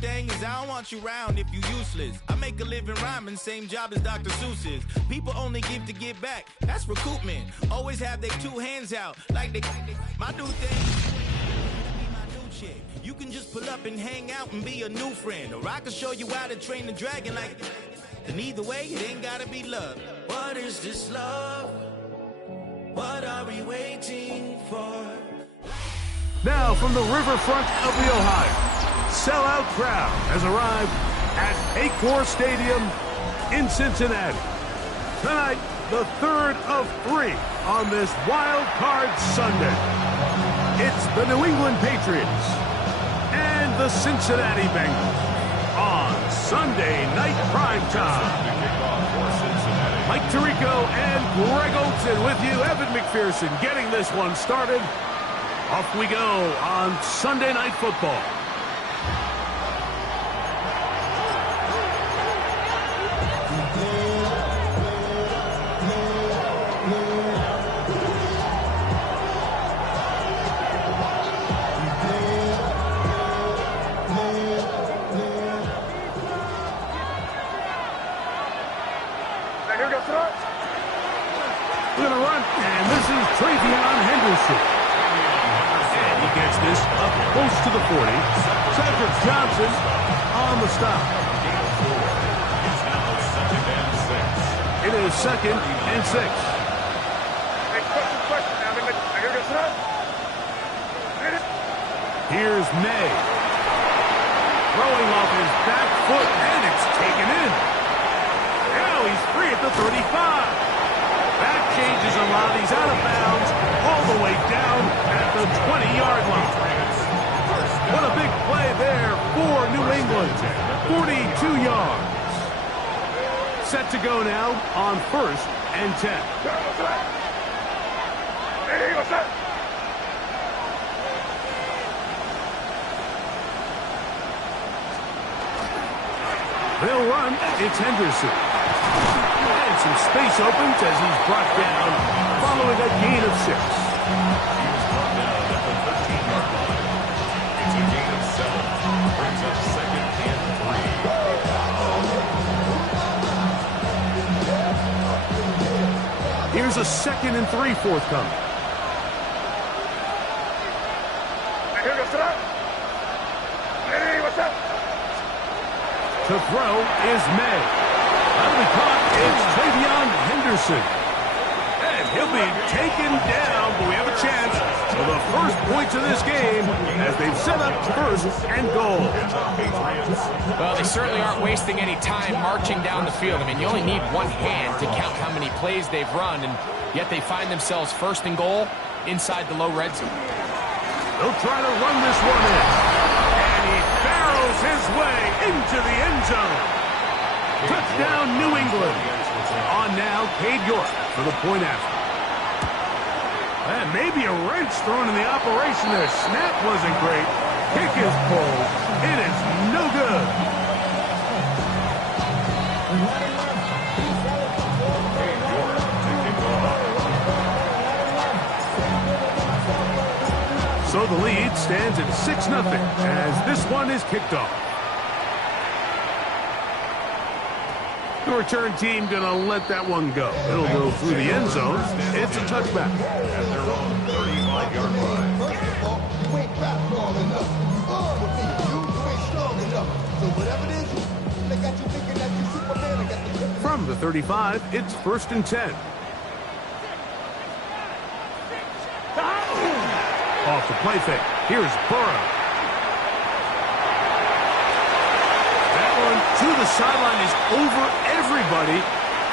thing is I don't want you around if you useless. I make a living rhyming, same job as Dr. Seuss's. People only give to give back, that's recoupment. Always have their two hands out, like they my new thing. Chick. You can just pull up and hang out and be a new friend, or I can show you how to train the dragon like. And either way, it ain't gotta be love. What is this love? What are we waiting for? Now from the riverfront of the Ohio, sellout crowd has arrived at Paycor Stadium in Cincinnati. Tonight, the third of 3 on this wild card Sunday. It's the New England Patriots and the Cincinnati Bengals on Sunday Night Primetime. Mike Tirico and Greg Olson with you. Evan McPherson getting this one started. Off we go on Sunday Night Football. We're going to run, and this is Travion Henderson. And he gets this up close to the 40. Cedric Johnson on the stop. It is 2nd and 6. Here's May. Throwing off his back foot, and it's taken in. Now he's free at the 35. That changes a lot. He's out of bounds all the way down at the 20-yard line. What a big play there for New England. 42 yards. Set to go now on 1st and 10. They'll run. It's Henderson. And some space opens as he's brought down following a gain of 6. He was brought down at the 13-yard line. It's a gain of 7. Brings up 2nd and 3. Here's a 2nd and 3 forthcoming. To throw is May. Finally caught, it's Travion Henderson. And he'll be taken down, but we have a chance for the first points of this game as they've set up 1st and goal. Well, they certainly aren't wasting any time marching down the field. I mean, you only need one hand to count how many plays they've run, and yet they find themselves 1st and goal inside the low red zone. They'll try to run this one in. And he barrels his way into the end zone. Touchdown, New England. On now, Cade York for the point after. And maybe a wrench thrown in the operation there. Snap wasn't great. Kick is pulled. It is no good. So the lead stands at 6-0 as this one is kicked off. The return team going to let that one go. It'll go through the end zone. It's a touchback. At their own 35-yard line. From the 35, it's 1st and 10. Off the play fake. Here's Burrow. That one to the sideline is over everybody.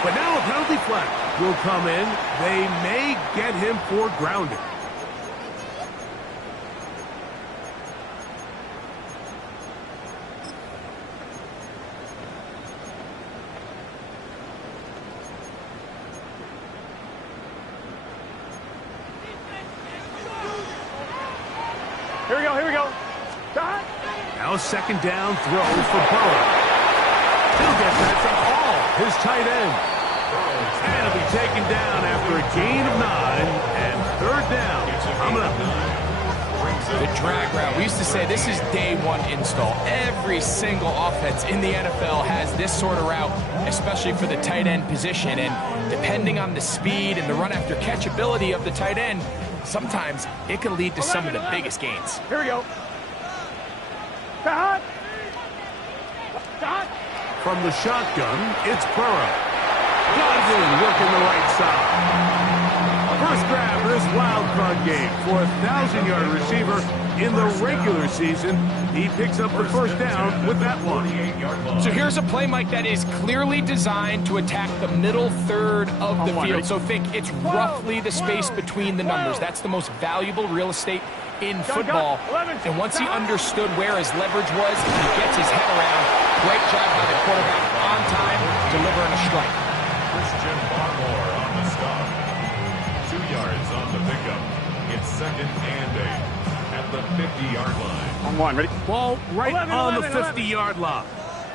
But now a penalty flag will come in. They may get him for grounding. Here we go. Now 2nd down throw for Burrow. He'll get that to Hall, his tight end. And he'll be taken down after a gain of 9 and 3rd down. Coming up. The drag route. We used to say this is day one install. Every single offense in the NFL has this sort of route, especially for the tight end position. And depending on the speed and the run after catch ability of the tight end, sometimes it can lead to some of the biggest gains. Here we go. From the shotgun, it's Burrow. Godwin working the right side. First grab for this wild card game for a 1,000-yard receiver in the regular season. He picks up the first down with that one. So here's a play, Mike, that is clearly designed to attack the middle third of the field. So think it's roughly the space between the numbers. That's the most valuable real estate in football. And once he understood where his leverage was, he gets his head around. Great job by the quarterback on time, delivering a strike. Christian Barmore on the stop. 2 yards on the pickup. It's 2nd and 8 at the 50-yard line. On one, ready? Ball right on the 50-yard line.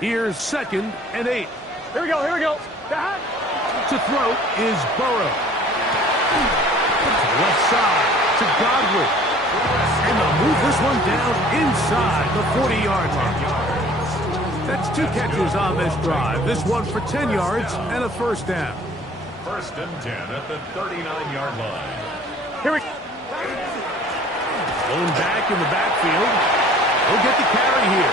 Here's 2nd and 8. Here we go, here we go. To throw is Burrow. Left side to Godwin. And they'll move this one down inside the 40-yard line. That's 2 catches on this drive. This one for 10 yards and a first down. 1st and 10 at the 39-yard line. Here we go. Thrown back in the backfield. He'll get the carry here.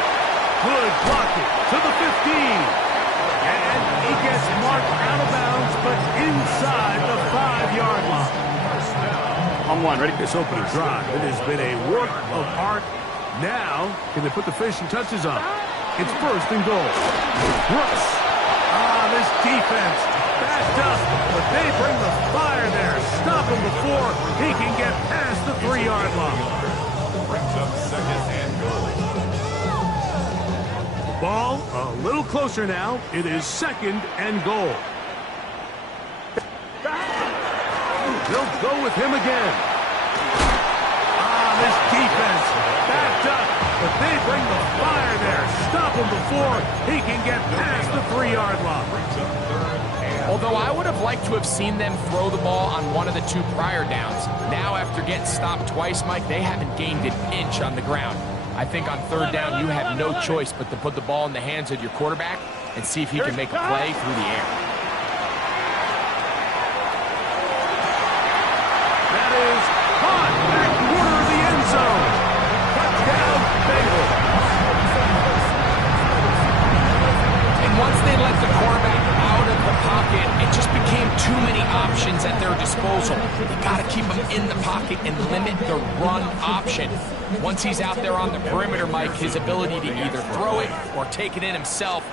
Good blocking to the 15. And he gets marked out of bounds, but inside the 5-yard line. On one, ready? This opening drive, it has been a work of art. Now, can they put the finishing touches on? It's 1st and goal. Brooks. This defense backed up, but they bring the fire there. Stop him before he can get past the 3-yard line. Brings up 2nd and goal. Ball a little closer now. It is 2nd and goal. They'll go with him again. This defense backed up, but they bring the fire there. Stop him before he can get past the 3-yard line. Although I would have liked to have seen them throw the ball on one of the 2 prior downs. Now, after getting stopped twice, Mike, they haven't gained an inch on the ground. I think on 3rd down, you have no choice but to put the ball in the hands of your quarterback and see if he can make a play through the air. That is caught back corner of the end zone. Touchdown, Bengals. And once they let the quarterback out of the pocket, it just became too many options at their disposal. You got to keep him in the pocket and limit the run option. Once he's out there on the perimeter, Mike, his ability to either throw it or take it in himself,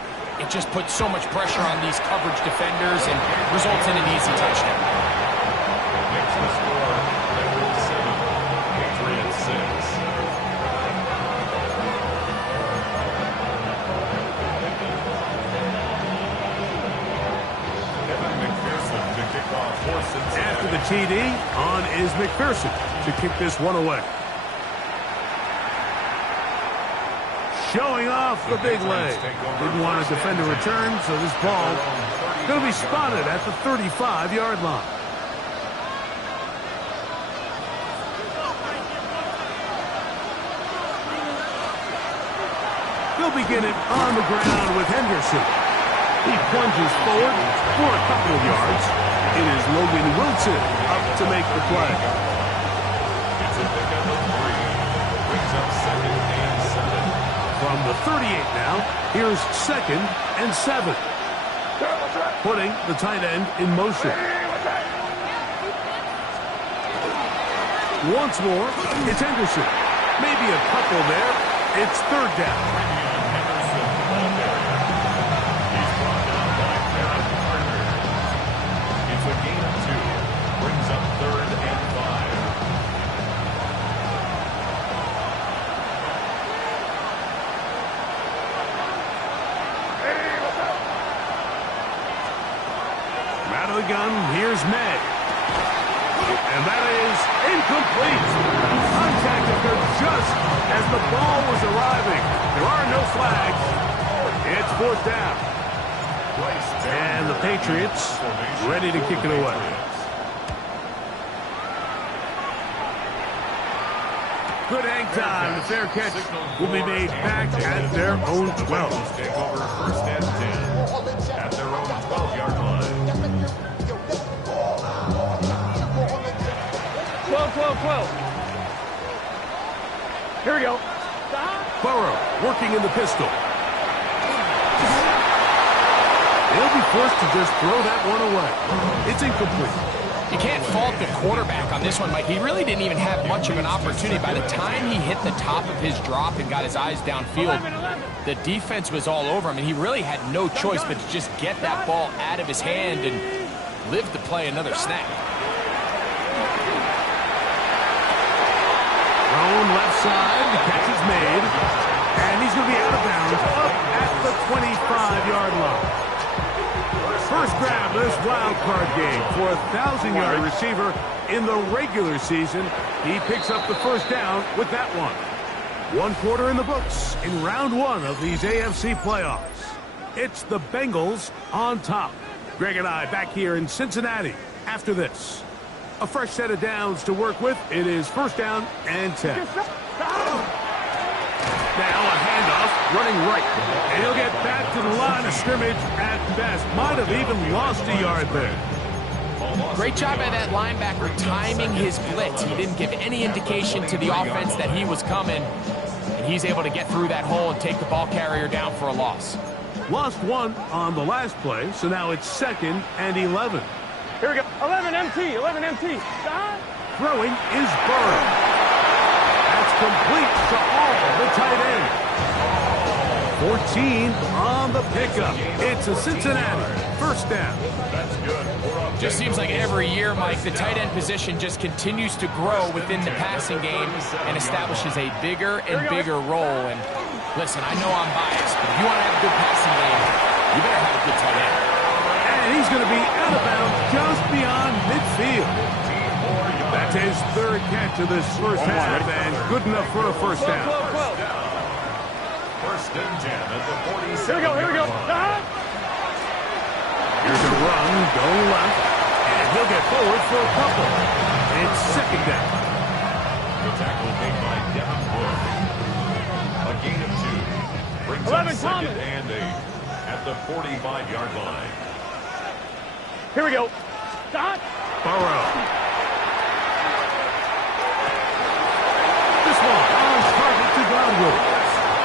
it just puts so much pressure on these coverage defenders and results in an easy touchdown. Makes the score Bengals 7, Patriots 6. Kevin McPherson to kick off for Cincinnati. After the TD, on is McPherson to kick this one away. Showing off the big leg. Didn't want to defend a return, so this ball going to be spotted at the 35-yard line. He'll begin it on the ground with Henderson. He plunges forward for a couple of yards. It is Logan Wilson up to make the play. It's a pickup of 3. Brings up 2nd and 7. From the 38 now, here's 2nd and 7. Putting the tight end in motion. Once more, it's Henderson. Maybe a couple there. It's 3rd down. It's a gain of 2. Brings up 3rd and 5. Out of the gun, here's May. And that is incomplete. Contact occurred just as the ball was arriving. There are no flags. It's 4th down. And the Patriots ready to kick it away. Good hang time. The fair catch will be made back at their own 12. Take over first and 10 at their own 12-yard line. 12. Here we go. Burrow working in the pistol. They'll be forced to just throw that one away. It's incomplete. You can't fault the quarterback on this one, Mike. He really didn't even have much of an opportunity. By the time he hit the top of his drop and got his eyes downfield, the defense was all over him, and he really had no choice but to just get that ball out of his hand and live to play another snap. Thrown left side, the catch is made, and he's going to be out of bounds up at the 25-yard line. First grab of this wild card game for a 1,000-yard receiver in the regular season. He picks up the first down with that one. One quarter in the books in round one of these AFC playoffs. It's the Bengals on top. Greg and I back here in Cincinnati after this. A fresh set of downs to work with. It is first down and 10. Now a handoff running right. And he'll get back to the line of scrimmage at best. Might have even lost a yard there. Great job by that linebacker timing his blitz. He didn't give any indication to the offense that he was coming. And he's able to get through that hole and take the ball carrier down for a loss. Lost one on the last play, so now it's second and 11. Here we go. 11 MT. Throwing is Burrow. That's complete to all the tight end. 14 on the pickup. It's a Cincinnati first down. That's good. Just seems like every year, Mike, the tight end position just continues to grow within the passing game and establishes a bigger and bigger role. And listen, I know I'm biased, but if you want to have a good passing game, you better have a good tight end. And he's going to be out of bounds just beyond midfield. That's his third catch of this first half, and good enough for a first down. First and 10 at the 47. Here we go. Here's a run, go left, and he'll get forward for a couple. It's second down. The tackle made by Devin Wood. A gain of 2. Brings 11 up second Thomas. and 8 at the 45-yard line. Here we go. Burrow. This one on target to Godwin.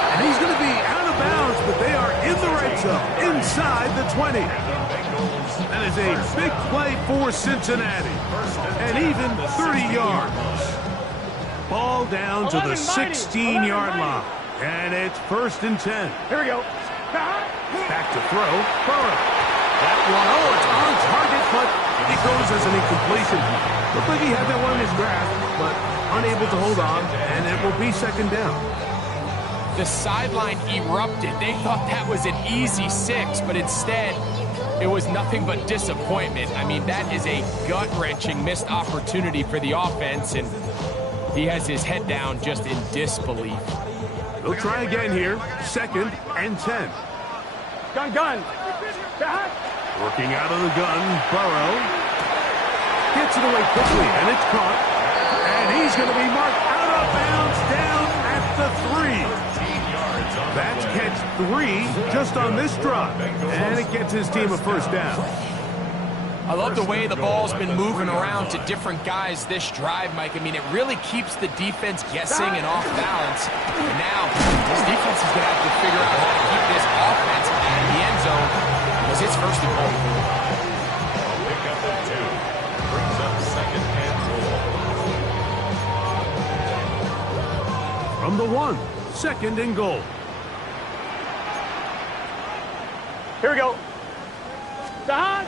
And he's going to be out of bounds, but they are in the red zone, inside the 20. That is a big play for Cincinnati. And even 30 yards. Ball down to the 16-yard line. And it's first and 10. Here we go. Back to throw. Burrow. That one, it's on target, but it goes as an incompletion. Looked like he had that one in his grasp, but unable to hold on, and it will be second down. The sideline erupted. They thought that was an easy 6, but instead, it was nothing but disappointment. I mean, that is a gut-wrenching missed opportunity for the offense, and he has his head down just in disbelief. They'll try again here, second and 10. Gun. Working out of the gun, Burrow gets it away quickly, and it's caught. And he's going to be marked out of bounds down at the 3. That's catch 3 just on this drive, and it gets his team a first down. I love the way the ball's been moving around to different guys this drive, Mike. I mean, it really keeps the defense guessing and off balance. And now, this defense is going to have to figure out how to keep this offense out of the end zone because it's first and goal. Pick up at 2. Brings up second and goal. From the 1, second and goal. Here we go. And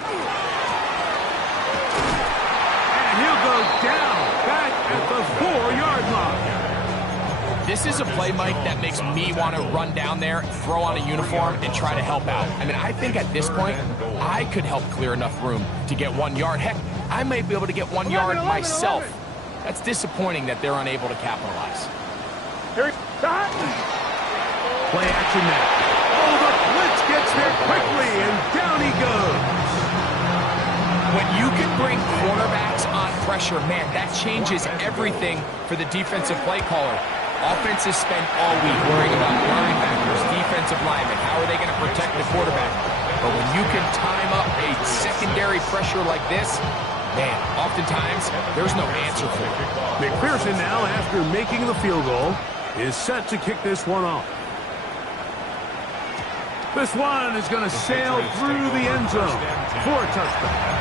he'll go down back at the 4-yard line. This is a play, Mike, that makes me want to run down there, throw on a uniform, and try to help out. I mean, I think at this point, I could help clear enough room to get 1 yard. Heck, I might be able to get 1 yard myself. That's disappointing that they're unable to capitalize. Play action now. Oh, the blitz gets there quickly, and down he goes. When you can bring cornerbacks on pressure, man, that changes everything for the defensive play caller. Offenses spend all week worrying about linebackers, defensive linemen. How are they going to protect the quarterback? But when you can time up a secondary pressure like this, man, oftentimes there's no answer for it. McPherson now, after making the field goal, is set to kick this one off. This one is going to sail through the end zone for a touchdown.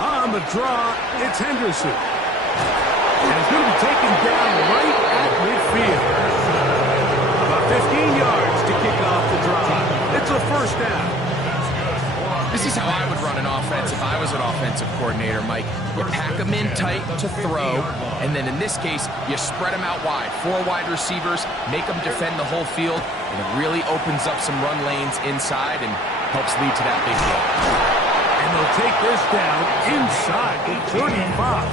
On the draw, it's Henderson. And it's going to be taken down right at midfield. About 15 yards to kick off the drive. It's a first down. This is how I would run an offense if I was an offensive coordinator, Mike. You pack them in tight to throw, and then in this case, you spread them out wide. 4 wide receivers, make them defend the whole field, and it really opens up some run lanes inside and helps lead to that big play. And they'll take this down inside the 35.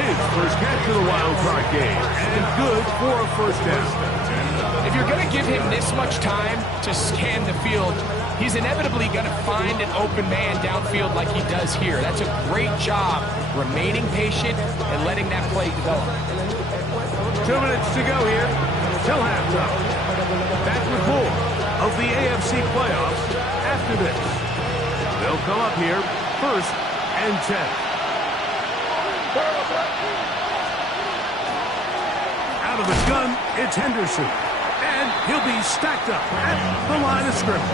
His first catch of the wild card game, and good for a first down. If you're going to give him this much time to scan the field, he's inevitably going to find an open man downfield like he does here. That's a great job remaining patient and letting that play develop. 2 minutes to go here till halftime. Back with more of the AFC playoffs after this. They'll come up here, 1st and 10. Out of the gun, it's Henderson. And he'll be stacked up at the line of scrimmage.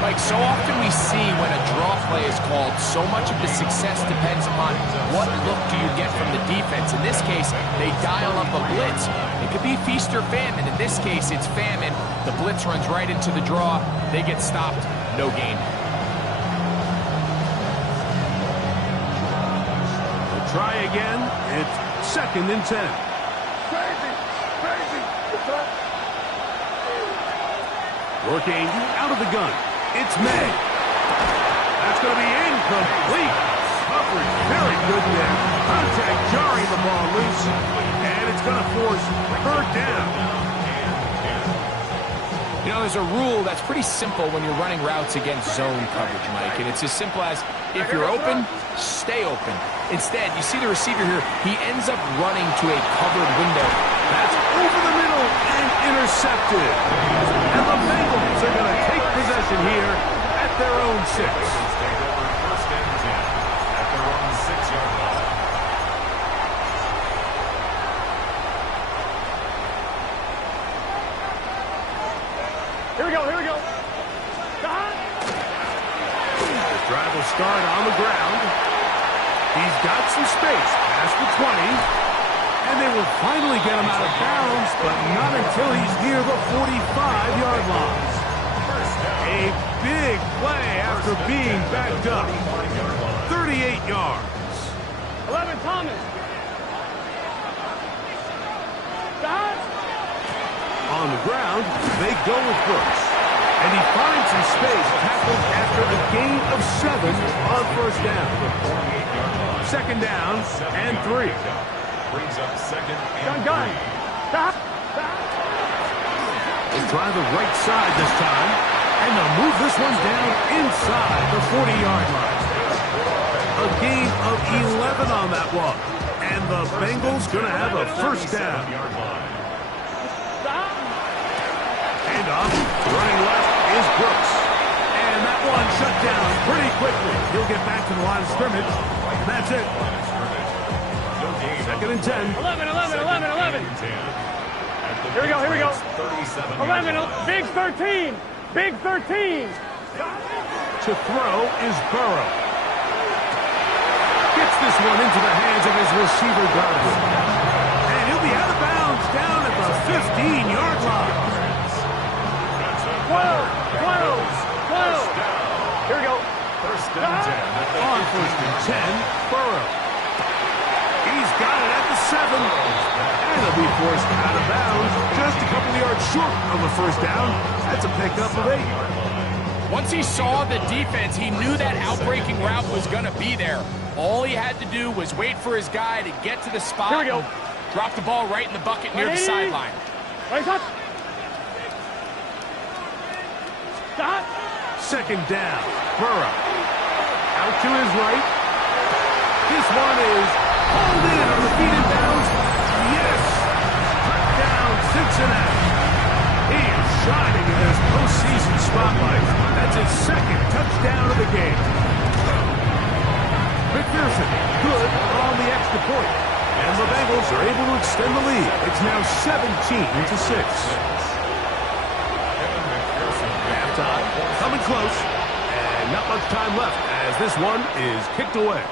Like, so often we see when a draw play is called, so much of the success depends upon what look do you get from the defense. In this case, they dial up a blitz. It could be feast or famine. In this case, it's famine. The blitz runs right into the draw. They get stopped. No gain. We'll try again. It's 2nd and 10. Working out of the gun. It's May. That's going to be incomplete. Coverage very good there. Contact jarring the ball loose. And it's going to force 3rd down. You know, there's a rule that's pretty simple when you're running routes against zone coverage, Mike. And it's as simple as, if you're open, stay open. Instead, you see the receiver here. He ends up running to a covered window. That's over the middle and intercepted. And the Bengals are going to take possession here at their own 6. First and 10 at their own 6-yard line. Here we go, here we go. The drive will start on the ground. He's got some space past the 20. And they will finally get him out of bounds, but not until he's near the 45-yard line. A big play after being backed up. 38 yards. 11, Thomas. On the ground, they go with Brooks. And he finds some space tackled after a gain of 7 on 1st down. 2nd down and 3. Brings up 2nd and Gun. They try the right side this time, and they'll move this one down inside the 40-yard line. A gain of 11 on that one, and the Bengals going to have a 1st down. Handoff, running left is Brooks. And that one shut down pretty quickly. He'll get back to the line of scrimmage. That's it. 2nd and 10. 11. Here we go. 11, big 13. Big 13. To throw is Burrow. Gets this one into the hands of his receiver, Godwin. And he'll be out of bounds down at the 15-yard line. 12. Here we go. First and 10. On 1st and 10, Burrow. He's got it at the 7. And he'll be forced out of bounds just a couple of yards short of the 1st down. That's a pickup of 8. Once he saw the defense, he knew that outbreaking route was going to be there. All he had to do was wait for his guy to get to the spot. Here we go. Drop the ball right in the bucket near the sideline. Right, touch. Stop. Second down. Burrow. Out to his right. This one is hauled in on the feet and bounds. Yes! Touchdown, Cincinnati. He is shining in this postseason spotlight. That's his second touchdown of the game. McPherson, good on the extra point. And the Bengals are able to extend the lead. It's now 17-6. Halftime, coming close. And not much time left as this one is kicked away.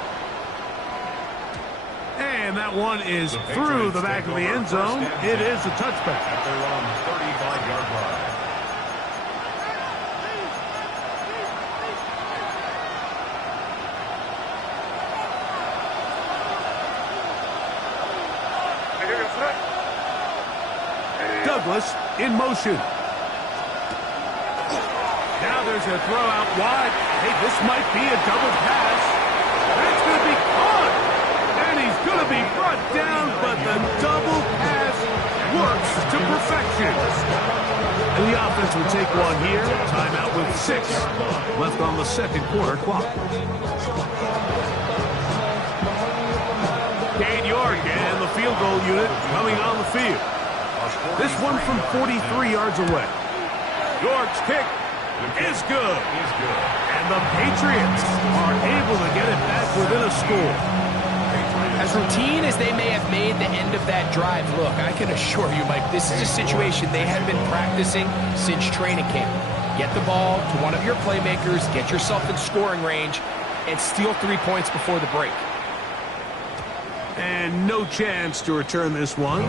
And that one is through the back of the end zone. It is a touchback. At their own 35-yard line. Douglas in motion. Now there's a throw out wide. Hey, this might be a double pass. That's going to be caught. And he's going to be brought down, but the double pass works to perfection. And the offense will take one here. Timeout with 6 left on the second quarter clock. Cade York and the field goal unit coming on the field. This one from 43 yards away. York's kick is good. And the Patriots are able to get it back within a score. As routine as they may have made the end of that drive look, I can assure you, Mike, this is a situation they have been practicing since training camp. Get the ball to one of your playmakers, get yourself in scoring range, and steal 3 points before the break. And no chance to return this one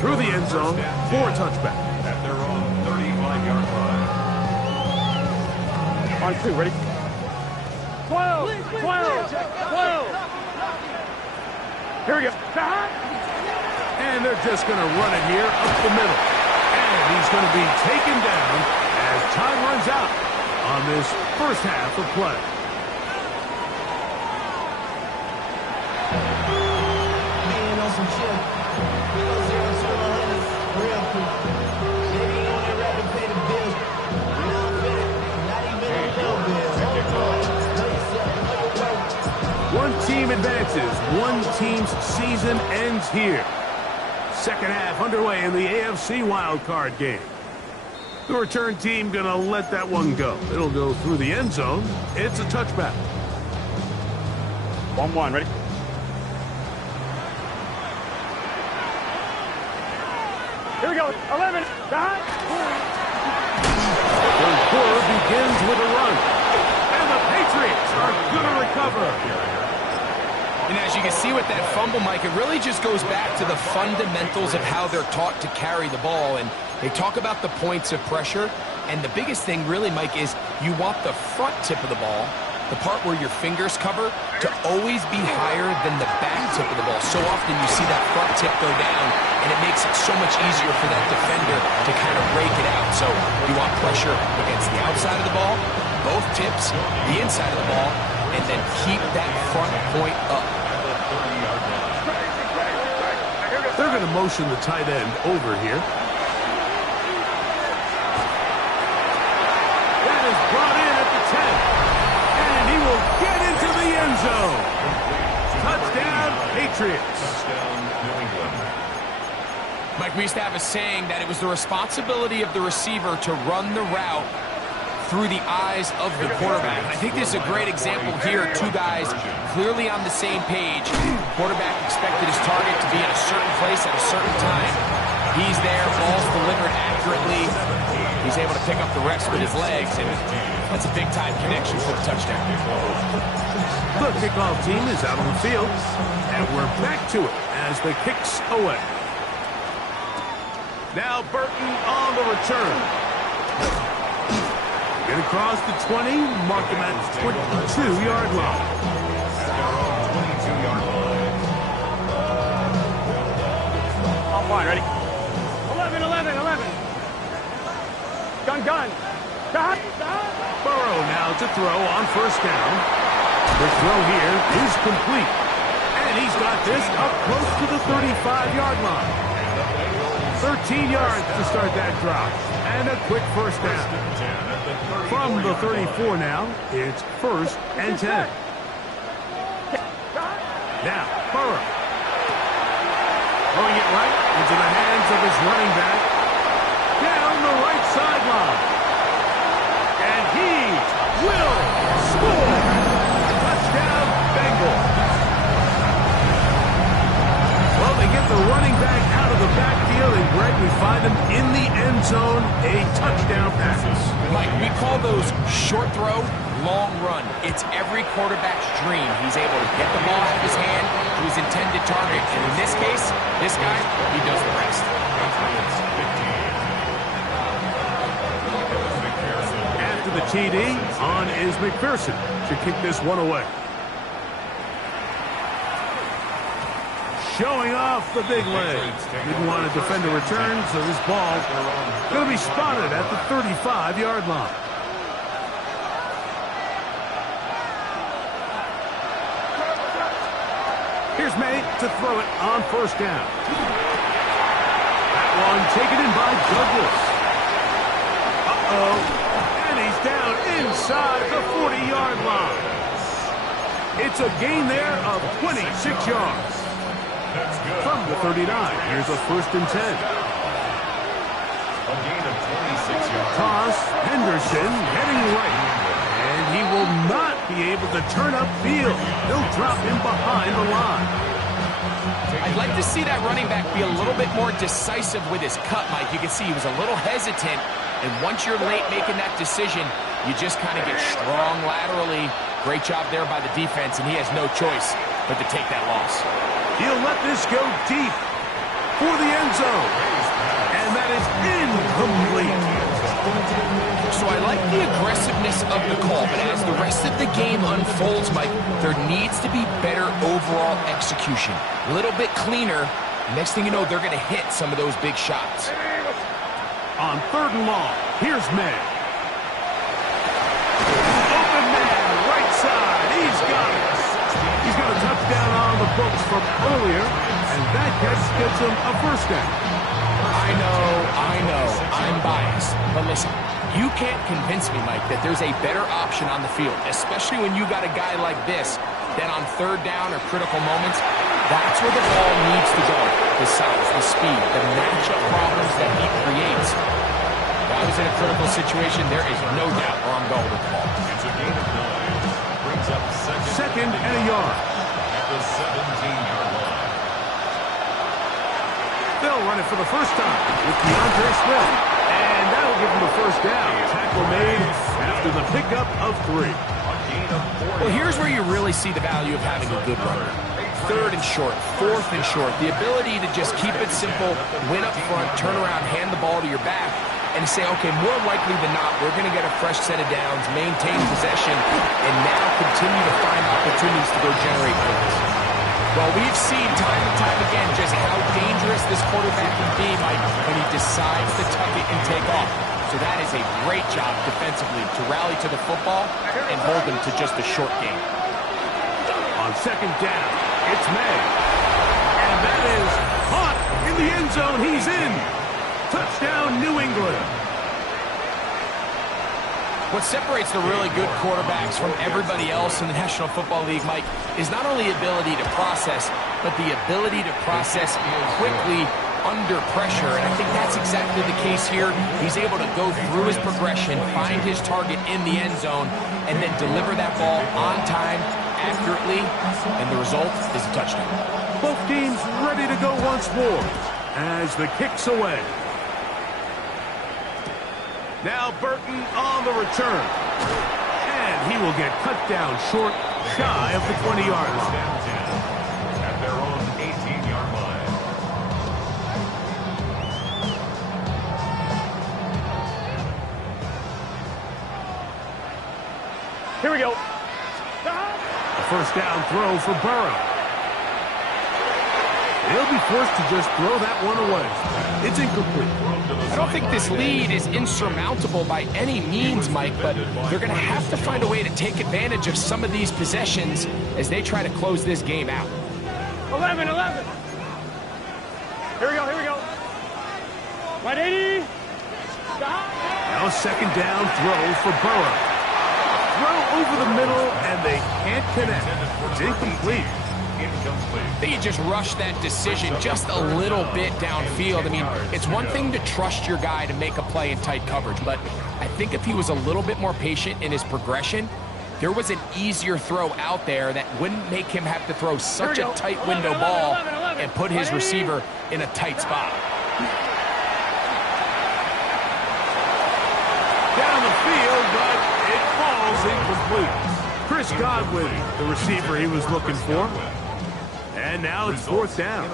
through the end zone for a touchback. At their own 35-yard line. On 2, ready? 12, 12, 12. Here we go. Stop. And they're just going to run it here up the middle. And he's going to be taken down as time runs out on this first half of play. One team advances. One team's season ends here. Second half underway in the AFC wildcard game. The return team going to let that one go. It'll go through the end zone. It's a touchback. 1-1, ready? Here we go. 11. Stop. Third quarter begins with a run. And the Patriots are going to recover. And as you can see with that fumble, Mike, it really just goes back to the fundamentals of how they're taught to carry the ball. And they talk about the points of pressure. And the biggest thing really, Mike, is you want the front tip of the ball, the part where your fingers cover, to always be higher than the back tip of the ball. So often you see that front tip go down, and it makes it so much easier for that defender to kind of rake it out. So you want pressure against the outside of the ball, both tips, the inside of the ball, and then keep that front point up. They're going to motion the tight end over here. That is brought in at the 10. And he will get into the end zone. Touchdown, Patriots. Touchdown, New England. Mike, we used to have a saying that it was the responsibility of the receiver to run the route through the eyes of the quarterback. And I think this is a great example here. Two guys clearly on the same page. Quarterback expected his target to be in a certain place at a certain time. He's there, ball's delivered accurately. He's able to pick up the rest with his legs, and that's a big-time connection for the touchdown. The kickoff team is out on the field, and we're back to it as the kick's away. Now Burton on the return. Get across the 20, mark him at the 22-yard line. At their own 22-yard line. On line, ready? 11, 11, 11. Gun. Stop. Burrow now to throw on first down. The throw here is complete. And he's got this up close to the 35-yard line. 13 yards to start that drive. And a quick first down. From the 34 now, it's 1st and 10. Now, Burrow. Throwing it right into the hands of his running back. Down the right sideline. And he will score. Touchdown, Bengals. Well, they get the running back out of the backfield, and Greg, we find him in the end zone, a touchdown pass. Mike, we call those short throw, long run. It's every quarterback's dream. He's able to get the ball out of his hand to his intended target. And in this case, this guy, he does the rest. After the TD, on is McPherson to kick this one away. Showing off the big legs. Didn't want to defend a return, so this ball going to be spotted at the 35-yard line. Here's May to throw it on 1st down. That one taken in by Douglas. Uh-oh. And he's down inside the 40-yard line. It's a gain there of 26 yards. From the 39, here's a 1st and 10. A gain of 26 yards. Toss, Henderson heading right. And he will not be able to turn upfield. He'll drop him behind the line. I'd like to see that running back be a little bit more decisive with his cut, Mike. You can see he was a little hesitant, and once you're late making that decision, you just kind of get strong laterally. Great job there by the defense, and he has no choice but to take that loss. He'll let this go deep for the end zone. And that is incomplete. So I like the aggressiveness of the call, but as the rest of the game unfolds, Mike, there needs to be better overall execution. A little bit cleaner. Next thing you know, they're going to hit some of those big shots. On 3rd and long, here's May. Open man, right side. He's got it. He's got a touchdown on the books from earlier, and that catch gets him a 1st down. I know, I'm biased, but listen, you can't convince me, Mike, that there's a better option on the field, especially when you got a guy like this, that on 3rd down or critical moments, that's where the ball needs to go. The size, the speed, the matchup problems that he creates. If I was in a critical situation, there is no doubt where I'm going with the ball. It's a gain of 9. Brings up 2nd and a yard. At the 17-yard line. They'll run it for the 1st time with DeAndre Smith. And that'll give him the 1st down. Tackle made after the pickup of 3. Well, here's where you really see the value of having a good runner. 3rd and short, 4th and short. The ability to just keep it simple, win up front, turn around, hand the ball to your back, and say, okay, more likely than not, we're going to get a fresh set of downs, maintain possession, and now continue to find opportunities to go generate points. Well, we've seen time and time again just how dangerous this quarterback can be, Mike, when he decides to tuck it and take off. So that is a great job defensively to rally to the football and hold them to just a short game. On 2nd down, it's May. And that is caught in the end zone. He's in. Touchdown, New England. What separates the really good quarterbacks from everybody else in the National Football League, Mike, is not only ability to process, but the ability to process quickly under pressure. And I think that's exactly the case here. He's able to go through his progression, find his target in the end zone, and then deliver that ball on time, accurately, and the result is a touchdown. Both teams ready to go once more as the kick's away. Now Burton on the return. And he will get cut down short, shy of the 20-yard line. At their own 18-yard line. Here we go. A 1st down throw for Burrow. He'll be forced to just throw that one away. It's incomplete. I don't think this lead is insurmountable by any means, Mike, but they're going to have to find a way to take advantage of some of these possessions as they try to close this game out. 11. Here we go. 180. Now a second down throw for Burrow. Throw over the middle, and they can't connect. It's incomplete. I think he just rushed that decision just a little bit downfield. I mean, it's one thing to trust your guy to make a play in tight coverage, but I think if he was a little bit more patient in his progression, there was an easier throw out there that wouldn't make him have to throw such a tight window ball and put his receiver in a tight spot. Down the field, but it falls incomplete. Chris Godwin, the receiver he was looking for. And now it's fourth down.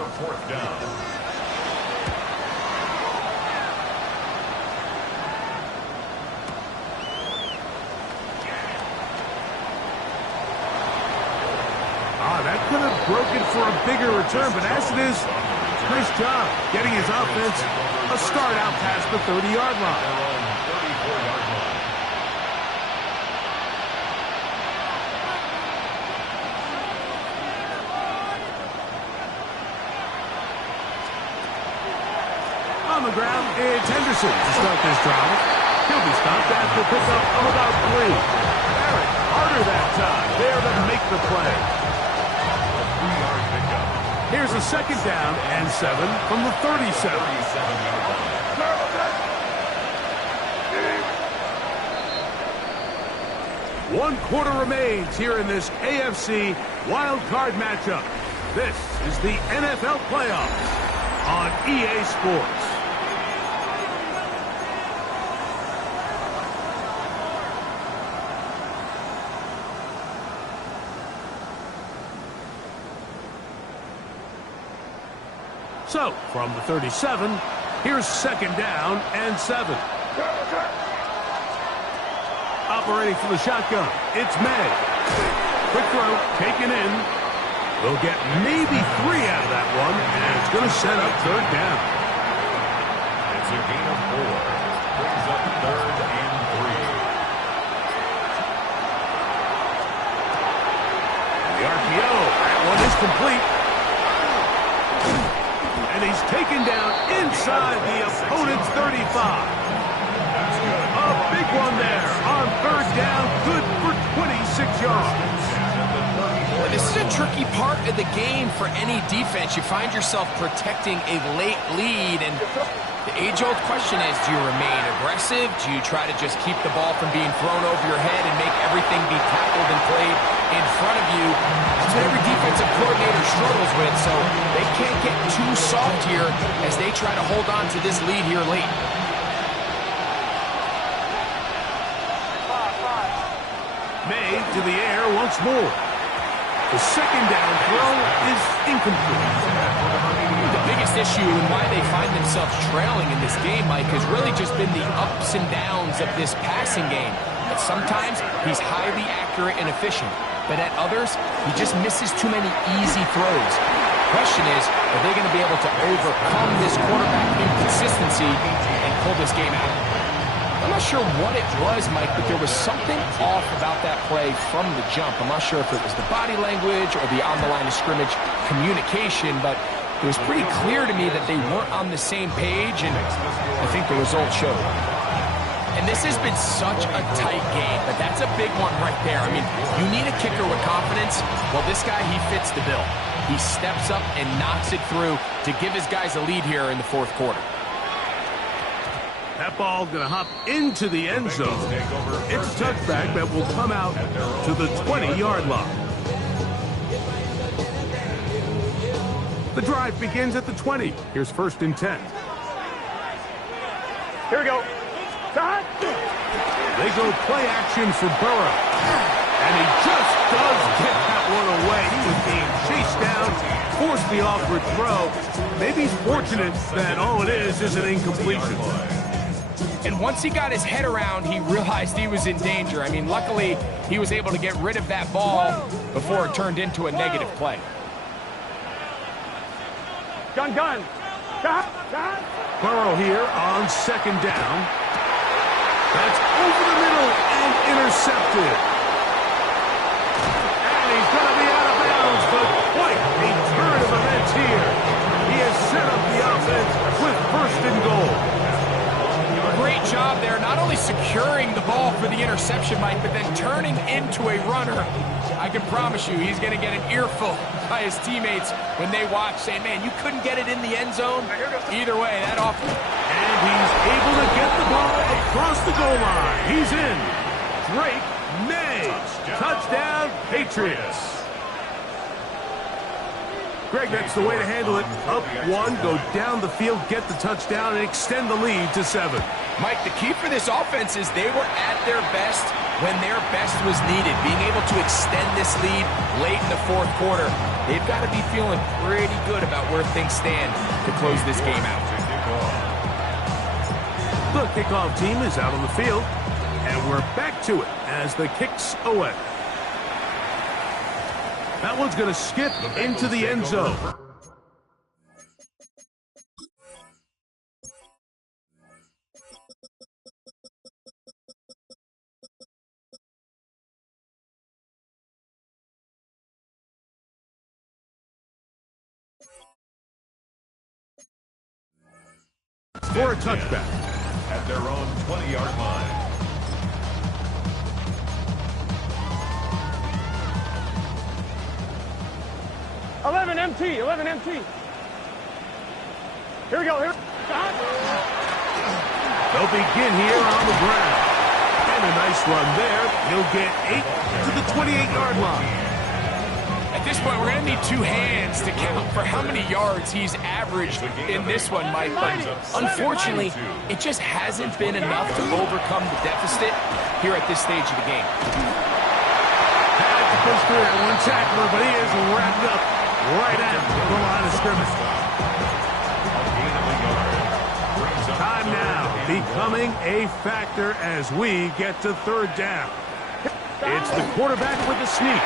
That could have broken for a bigger return, but as it is, nice job getting his offense a start out past the 30-yard line. On the ground, it's Henderson to start this drive. He'll be stopped after pickup of about 3. Barrett, harder that time, there to make the play. Here's a second down and 7 from the 37. One quarter remains here in this AFC wild card matchup. This is the NFL playoffs on EA Sports. So, from the 37, here's second down and 7. Operating from the shotgun, it's May. Quick throw, taken in. They'll get maybe 3 out of that one, and it's going to set up third down. It's a gain of 4. Brings up third and 3. The RPO, that one is complete. And he's taken down inside the opponent's 35. A big one there on third down, good for 26 yards. This is a tricky part of the game for any defense. You find yourself protecting a late lead, and the age-old question is, do you remain aggressive? Do you try to just keep the ball from being thrown over your head and make everything be tackled and played in front of you? That's what every defensive coordinator struggles with, so they can't get too soft here as they try to hold on to this lead here late. May to the air once more. The second down throw is incomplete. The biggest issue and why they find themselves trailing in this game, Mike, has really just been the ups and downs of this passing game. At sometimes, he's highly accurate and efficient, but at others, he just misses too many easy throws. The question is, are they going to be able to overcome this quarterback inconsistency and pull this game out? I'm not sure what it was, Mike, but there was something off about that play from the jump. I'm not sure if it was the body language or the on-the-line of scrimmage communication, but it was pretty clear to me that they weren't on the same page, and I think the result showed. And this has been such a tight game, but that's a big one right there. I mean, you need a kicker with confidence. Well, this guy, he fits the bill. He steps up and knocks it through to give his guys a lead here in the fourth quarter. That ball going to hop into the end zone. It's a touchback that will come out to the 20-yard line. The drive begins at the 20. Here's first and 10. Here we go. Stop. They go play action for Burrow. And he just does get that one away. He was being chased down, forced the awkward throw. Maybe he's fortunate that all it is an incompletion. And once he got his head around, he realized he was in danger. I mean, luckily, he was able to get rid of that ball before it turned into a negative play. Gun. Burrow here on second down. That's over the middle and intercepted. And he's going to be out of bounds, but quite a turn of events here. He has set up the offense with first and goal. Great job there, not only securing the ball for the interception, Mike, but then turning into a runner. I can promise you he's going to get an earful by his teammates when they watch, saying, man, you couldn't get it in the end zone. Either way, that offense. And he's able to get the ball across the goal line. He's in. Drake May. Touchdown, Patriots. Greg, that's the way to handle it. Up one, go down the field, get the touchdown, and extend the lead to 7. Mike, the key for this offense is they were at their best when their best was needed. Being able to extend this lead late in the fourth quarter, they've got to be feeling pretty good about where things stand to close this game out. The kickoff team is out on the field, and we're back to it as the kick's away. That one's going to skip into the end zone. For a touchback. At their own 20-yard line. Eleven MT. Here we go. They'll begin here on the ground. And a nice run there. He'll get 8 to the 28-yard line. At this point, we're going to need two hands to count for how many yards he's averaged in this one, Mike. But unfortunately, it just hasn't been enough to overcome the deficit here at this stage of the game. Had to push through that one tackler, but he is wrapped up right at the line of scrimmage. Time now becoming a factor as we get to third down. It's the quarterback with the sneak.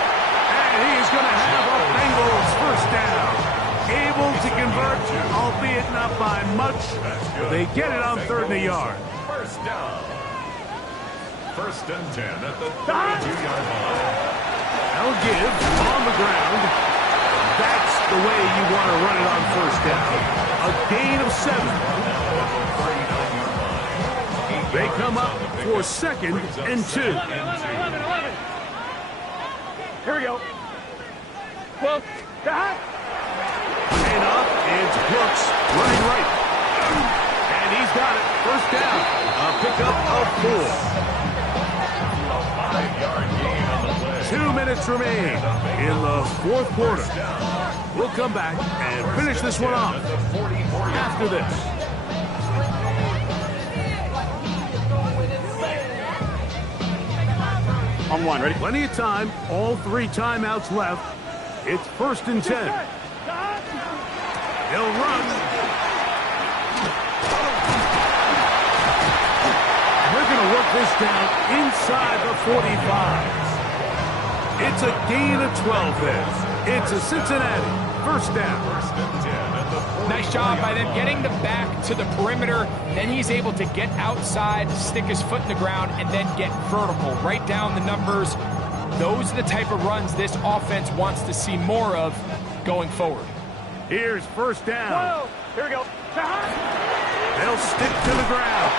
And he's going to have a Bengals first down. Able to convert, albeit not by much. They get it on 3rd and a yard. First down. 1st and 10 at the 32-yard line. They'll give on the ground. That's the way you want to run it on 1st down. A gain of 7. They come up for 2nd and 2. 11. Here we go. Well, And up, it's Brooks running right. And he's got it. First down. A pickup of 4. 2 minutes remain in the 4th quarter. We'll come back and finish this one off after this. On one, ready? Plenty of time. All 3 timeouts left. It's 1st and 10. He'll run. We're going to work this down inside the 45. It's a gain of 12 there. It's a Cincinnati first down. Nice job by them getting them back to the perimeter. Then he's able to get outside, stick his foot in the ground, and then get vertical. Write down the numbers. Those are the type of runs this offense wants to see more of going forward. Here's first down. Whoa. Here we go. They'll stick to the ground.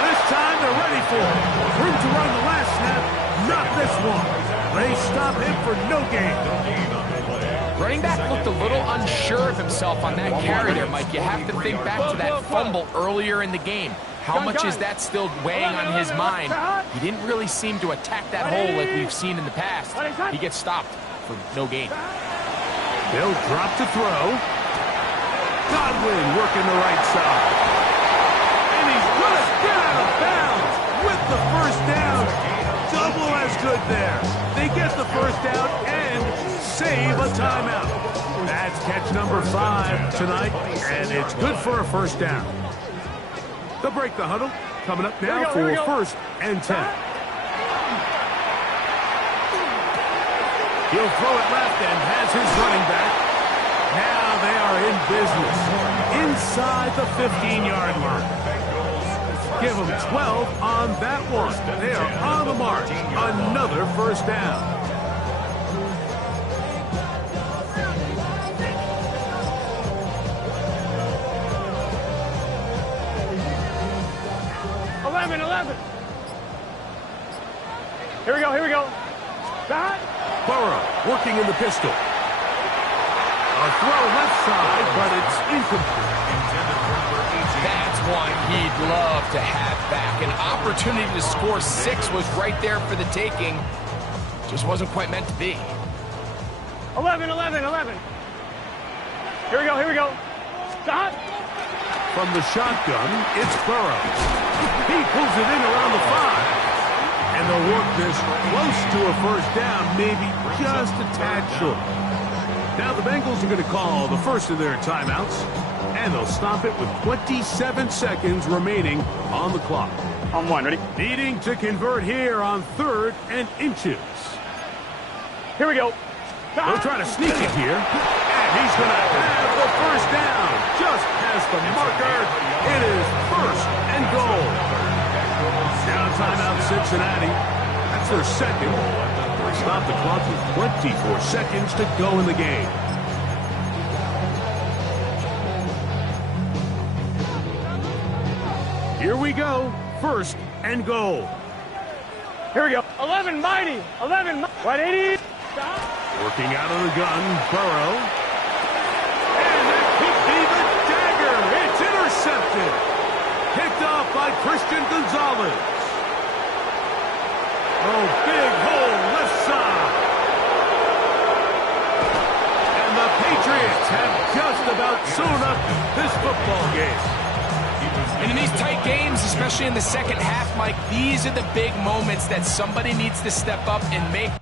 This time they're ready for it. Room to run the last snap. Not this one. They stop him for no gain. Running back looked a little unsure of himself on that carry there, Mike. You have to think back to that fumble earlier in the game. How much is that still weighing on his mind? He didn't really seem to attack that hole like we've seen in the past. He gets stopped for no gain. They'll drop to throw. Godwin working the right side. And he's going to get out of bounds with the first down. Double as good there. They get the first down and save a timeout. That's catch number 5 tonight, and it's good for a first down. They'll break the huddle. Coming up now for 1st and 10. He'll throw it left and has his running back. Now they are in business inside the 15-yard mark. Give them 12 on that one. They are on the march. Another first down. 11. Here we go. Back. Burrow working in the pistol. A throw left side, but it's incomplete. That's one he'd love to have back. An opportunity to score 6 was right there for the taking. Just wasn't quite meant to be. 11. Here we go. Stop. From the shotgun, it's Burrow. He pulls it in around the 5. And they'll work this close to a first down, maybe just a tad short. Now the Bengals are going to call the first of their timeouts, and they'll stop it with 27 seconds remaining on the clock. On one, ready? Needing to convert here on 3rd and inches. Here we go. They'll try to sneak it here, and he's going to have the first down. Just past the marker, it is 1st and goal. Now timeout Cincinnati. That's their second. Stop the clock with 24 seconds to go in the game. Here we go. 1st and goal. Here we go. 11 mighty. 180. Stop. Working out of the gun, Burrow. And that could be the dagger. It's intercepted. Picked off by Christian Gonzalez. Oh, big hole left side. And the Patriots have just about sewn up this football game. And in these tight games, especially in the second half, Mike, these are the big moments that somebody needs to step up and make.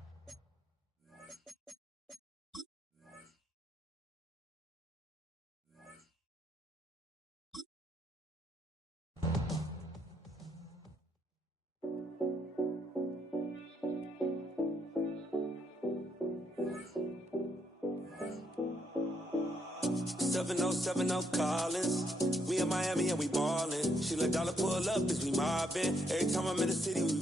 Collins. We in Miami and we ballin'. She let dollar pull up as we mobbin'. Every time I'm in the city, we